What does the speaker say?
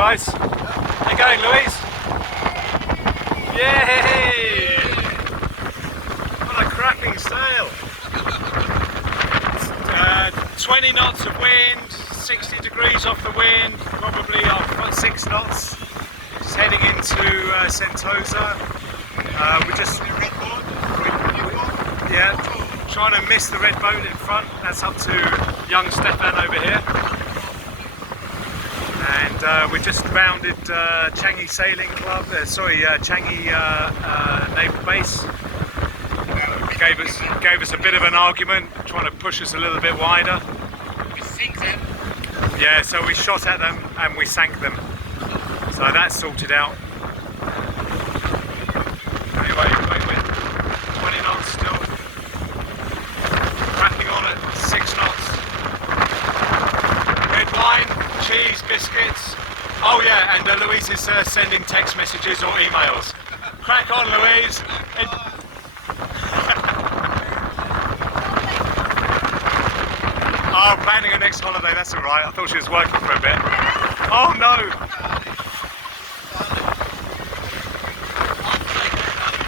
guys. How you going, Louise? Yay! What a cracking sail. 20 knots of wind, 60 degrees off the wind, probably off 6 knots. Just heading into Sentosa. We're just trying to miss the red boat in front. That's up to young Stefan over here. And we just rounded Changi Sailing Club. Changi Naval Base. Gave us a bit of an argument, trying to push us a little bit wider. We sink them. Yeah, so we shot at them and we sank them. So that's sorted out. Anyway, we're 20 knots still. Cracking on at 6 knots. Red wine, cheese, biscuits. Oh yeah, and Louise is sending text messages or emails. Crack on, Louise. Oh, planning her next holiday, that's alright. I thought she was working for a bit. Oh no!